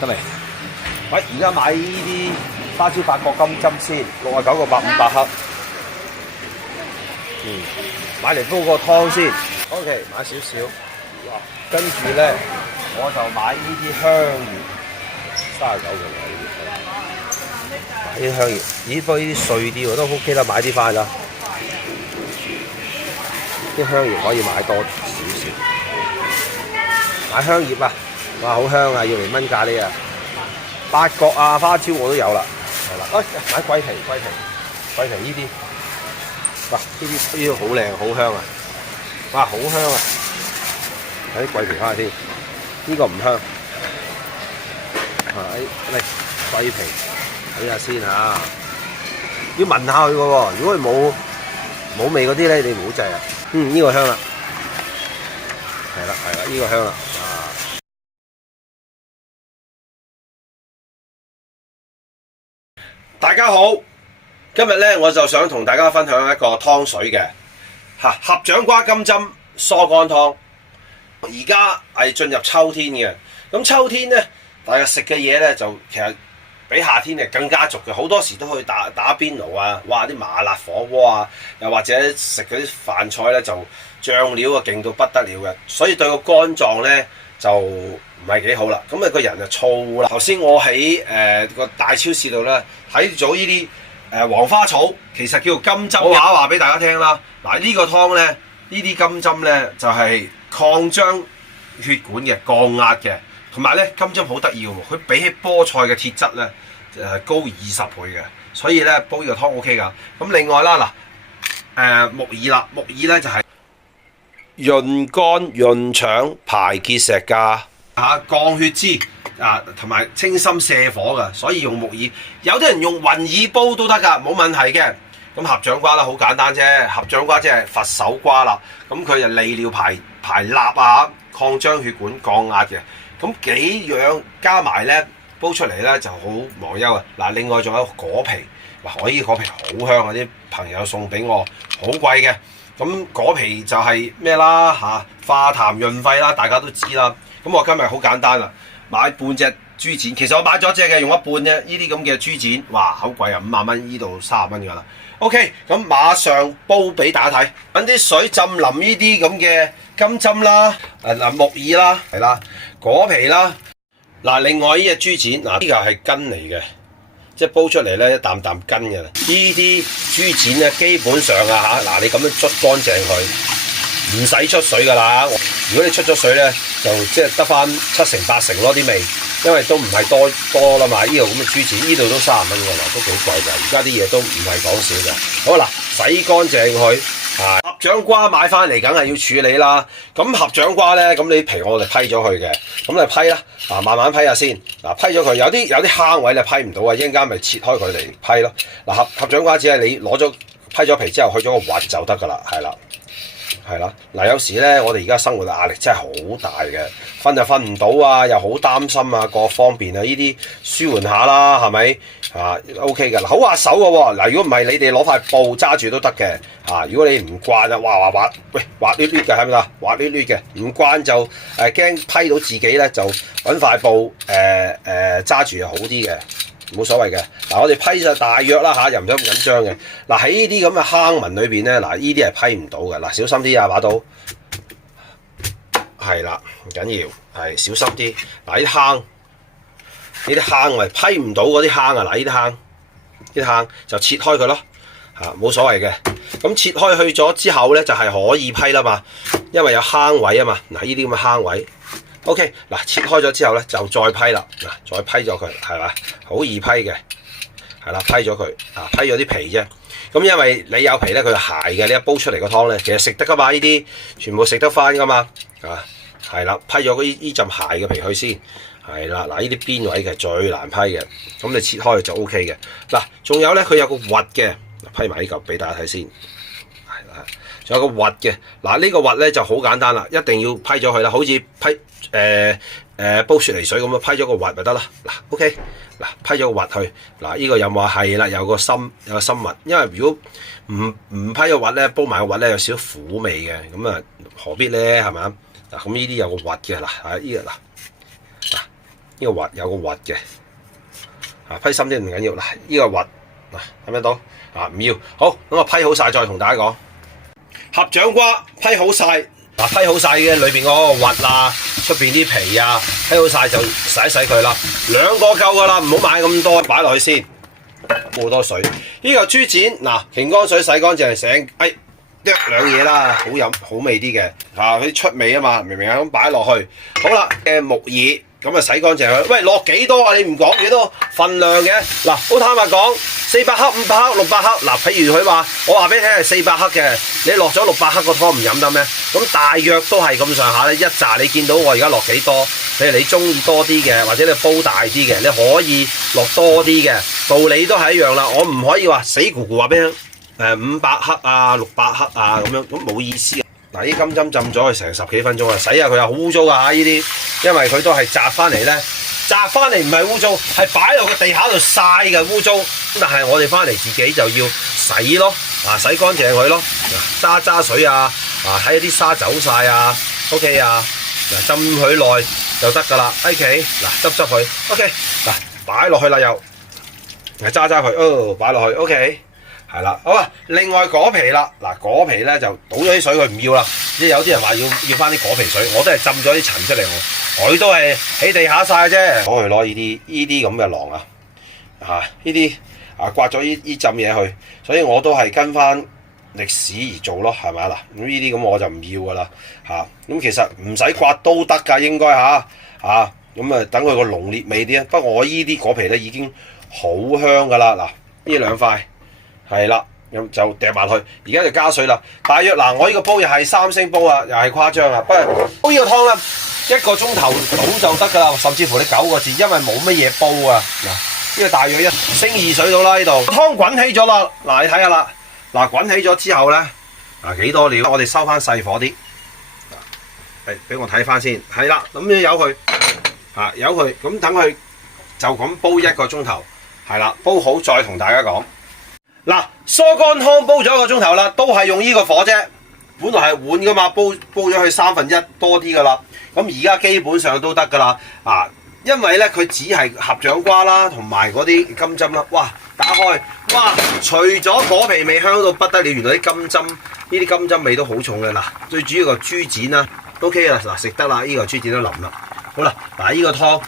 得未？喂，而家買呢啲花椒法國金針先，69個8 500克。買嚟煲個湯先。OK， 買少少。跟住咧，我就買呢啲香葉，39個喎呢啲。買啲香葉，咦？不過呢啲碎啲喎，都 OK 啦，買啲翻啦。啲香葉可以買多少少。買香葉啊！哇，好香啊！要嚟炆咖喱啊！八角啊、花椒我都有啦，係啦。買桂皮呢啲，哇！呢啲好靚，好香啊！哇，好香啊！睇啲桂皮翻去先，呢個唔香。嚟桂皮睇下先嚇，要聞下佢嘅喎。如果佢冇味嗰啲咧，你唔好制啊。呢個香啦，係啦，呢個香啦。大家好，今日咧我就想同大家分享一個湯水嘅合掌瓜金針疏肝湯。而家係進入秋天嘅，咁秋天咧，大家食嘅嘢咧就其實比夏天係更加俗嘅，好多時都去打邊爐啊，哇啲麻辣火鍋啊，又或者食嗰啲飯菜咧就醬料啊勁到不得了嘅，所以對個肝臟咧就唔係幾好啦。咁啊個人就燥啦。頭先我喺個大超市度咧睇咗呢啲黃花草，其實叫做金針。我話俾大家聽啦，嗱呢個湯咧，呢啲金針咧就係擴張血管嘅、降壓嘅，同埋咧金針好得意嘅喎，佢比起菠菜嘅鐵質咧高20倍嘅，所以咧煲呢個湯 OK 㗎。咁另外啦木耳啦，木耳咧就係潤肝潤腸、排結石痂降血脂同埋清心瀉火㗎，所以用木耳。有啲人用雲耳煲都得㗎，冇問題嘅。咁合掌瓜啦，好簡單啫。合掌瓜即係佛手瓜啦，咁佢就利尿排蠟啊，擴張血管、降壓嘅。咁幾樣加埋咧，煲出嚟咧就好忘憂啊！嗱，另外仲有果皮，哇！我呢啲果皮好香啊，啲朋友送俾我，好貴嘅。咁果皮就係咩啦化痰潤肺啦，大家都知啦。咁我今日好簡單啦，買半隻豬展，其實我買咗隻嘅，用一半啫。呢啲咁嘅豬展，哇，好貴啊，50蚊，呢度30蚊㗎啦。OK， 咁馬上煲俾大家睇，揾啲水浸淋呢啲咁嘅金針啦，木耳啦，係啦，果皮啦。另外呢隻豬展，呢個係根嚟嘅，即係煲出嚟咧一啖啖根嘅。呢啲豬展咧基本上你咁樣捽乾淨佢，唔使出水㗎啦。如果你出咗水咧，就即係得翻7成8成咯啲味，因為都唔係多啦嘛。呢度咁嘅豬展，呢度都30蚊㗎啦，都幾貴㗎。而家啲嘢都唔係講少㗎。好啦，洗乾淨佢。合掌瓜買翻嚟梗係要處理啦。咁合掌瓜咧，咁你皮我哋批咗佢嘅，咁你批啦。慢慢批下先。批咗佢，有啲坑位你批唔到啊，一陣間咪切開佢嚟批咯。合掌瓜只係你批咗皮之後去咗個核就得㗎啦，係啦。係啦，有時咧，我哋而家生活嘅壓力真係好大嘅，瞓就瞓唔到啊，又好擔心啊，各方面啊，呢啲舒緩下啦，係咪？OK 嘅，好滑手嘅喎。如果唔係你哋攞塊布揸住都得嘅。如果你唔慣啊，滑捋捋嘅係咪啊？滑捋捋嘅，唔慣就驚批到自己咧，就揾塊布揸住就好啲嘅。冇所謂嘅。我哋批就大約啦又唔使咁緊張嘅。喺呢啲咁嘅坑紋裏邊咧，呢啲係批唔到嘅。小心啲啊，把刀。係啦，唔緊要，係小心啲。呢啲坑咪批唔到嗰啲坑啊！呢啲坑就切開佢咯。冇所謂嘅。咁切開去咗之後咧，就係可以批啦嘛，因為有坑位啊嘛。呢啲咁嘅坑位。OK， 切開咗之後咧，就再批啦。再批咗佢，係嘛，好易批嘅，係啦，批咗佢，批咗啲皮啫。咁因為你有皮咧，佢係鞋嘅，你一煲出嚟個湯咧，其實食得噶嘛，呢啲全部食得翻噶嘛。係啦，批咗呢浸鞋嘅皮去先，係啦。呢啲邊位嘅最難批嘅，咁你切開就 OK 嘅。仲有咧，佢有個核嘅，批埋呢嚿俾大家睇先。仲有個核嘅，呢個核咧就好簡單啦，一定要批咗佢啦，好似批煲雪梨水咁樣批咗個核咪得啦。OK，批咗個核去，呢個有冇係啦？有個心核，因為如果唔批個核咧，煲埋個核咧有少少苦味嘅，咁何必咧係咪？咁呢啲有個核嘅，呢個呢個核有個核嘅，批深啲唔緊要。嗱，呢個核嗱睇唔睇到？唔要。好，咁我批好晒再同大家講。合掌瓜批好晒，批好晒嘅裏邊嗰個核啊，出邊啲皮啊，批好晒就洗一洗佢啦。2個夠噶啦，唔好買咁多，擺落去先。好多水。呢個豬展嗱，擎乾水洗乾淨醒，剁兩嘢啦，好飲好味啲嘅，佢出味啊嘛，明唔明啊？咁擺落去，好啦，木耳咁啊洗乾淨佢。喂，落幾多啊？你唔講幾多份量嘅？嗱，好坦白講，400克、500克、600克。嗱，譬如佢話，我話俾你聽係400克嘅，你落咗600克個湯唔飲得咩？咁大約都係咁上下咧。一紮你見到我而家落幾多？譬如你中意多啲嘅，或者你煲大啲嘅，你可以落多啲嘅，道理都係一樣啦。我唔可以話死咕咕話俾你聽。500克啊、600克啊咁樣，咁冇意思。嗱，啲金針浸咗佢成10幾分鐘啊，洗下佢啊，好污糟啊呢啲，因為佢都係摘翻嚟咧，摘翻嚟唔係污糟，係擺落個地下度曬嘅污糟。但係我哋翻嚟自己就要洗咯，洗乾淨佢咯，揸水啊，睇啲沙走晒啊 ，OK 啊，浸佢耐就得噶啦 ，OK， 嗱執佢 ，OK， 嗱擺落去啦又，揸佢，擺落去 ，OK。係啦，好啊！另外果皮啦，嗱果皮咧就倒咗啲水佢唔要啦，即係有啲人話要翻啲果皮水，我都係浸咗啲塵出嚟，佢都係喺地下晒啫。攞去攞呢啲咁嘅囊啊，呢啲刮咗呢浸嘢去，所以我都係跟翻歷史而做咯，係咪啊嗱？咁呢啲咁我就唔要噶啦，咁其實唔使刮都得㗎，應該咁等佢個濃烈味啲啊。不過我呢啲果皮咧已經好香㗎啦，嗱呢2塊。係啦，咁就掟埋去，而家就加水啦。大約嗱，我呢個煲又係3星煲啊，又係誇張啊。不過煲呢個湯咧，1個鐘頭倒就得噶啦，甚至乎你9個字，因為冇乜嘢煲啊。嗱，呢個大約1升2水到啦呢度。湯滾起咗啦，嗱你睇下啦，嗱滾起咗之後咧，幾多料？我哋收翻細火啲，俾我睇翻先。係啦，咁樣由佢，由佢，咁等佢就咁煲1個鐘頭，係啦，煲好再同大家講。嗱，疏肝湯煲咗1個鐘頭啦，都係用呢個火啫。本來係碗噶嘛，煲咗去1/3多啲噶啦。咁而家基本上都得噶啦。因為咧佢只係合掌瓜啦，同埋嗰啲金針啦。哇，打開，哇，除咗果皮味香到不得了，原來啲金針呢啲金針味都好重嘅。嗱，最主要個豬展啦 ，OK 啦，嗱食得啦，呢個豬展都腍啦。好啦，嗱呢個湯。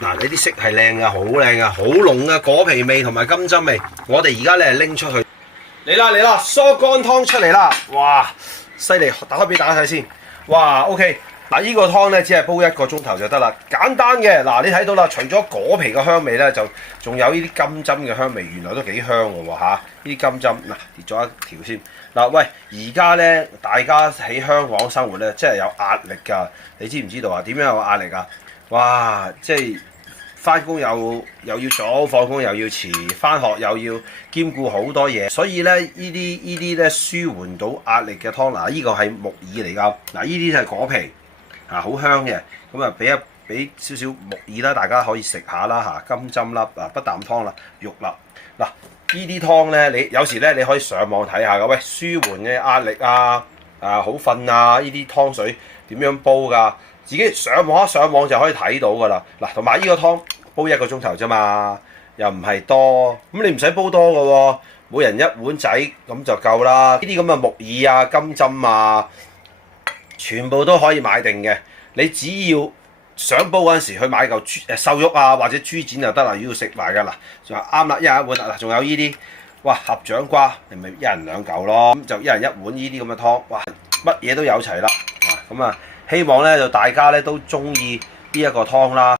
嗱，你啲色係靚噶，好靚噶，好濃嘅果皮味同埋金針味。我哋而家咧拎出去，嚟啦，疏肝湯出嚟啦！哇，犀利！打開俾大家睇先。哇 ，OK， 嗱呢個湯咧只係煲1個鐘頭就得啦，簡單嘅。嗱，你睇到啦，除咗果皮嘅香味咧，就仲有呢啲金針嘅香味，原來都幾香嘅喎嚇。呢啲金針嗱跌咗一條先。嗱，喂，而家咧大家喺香港生活咧，真係有壓力㗎。你知唔知道啊？點樣有壓力啊？哇！即係翻工又要早，放工又要遲，翻學又要兼顧好多嘢，所以咧呢啲咧舒緩到壓力嘅湯。嗱，呢個係木耳嚟㗎。嗱，呢啲係果皮好香嘅。咁啊，俾少少木耳啦，大家可以食下啦金針啦，不啖湯啦，肉啦。嗱，呢啲湯咧，你有時咧你可以上網睇下㗎。喂，舒緩嘅壓力好瞓啊！呢啲湯水點樣煲㗎？自己上網就可以睇到㗎啦。嗱，同埋呢個湯煲1個鐘頭啫嘛，又唔係多，咁你唔使煲多㗎喎，每人1碗仔咁就夠啦。呢啲咁嘅木耳啊、金針啊，全部都可以買定嘅。你只要想煲嗰陣時去買嚿瘦肉啊或者豬展就得啦。要食埋㗎嗱，就啱啦，一人1碗嗱，仲有呢啲，哇合掌瓜，你咪1人2嚿咯，咁就1人1碗呢啲咁嘅湯，哇乜嘢都有齊啦。咁啊〜希望咧就大家咧都中意呢一個湯啦。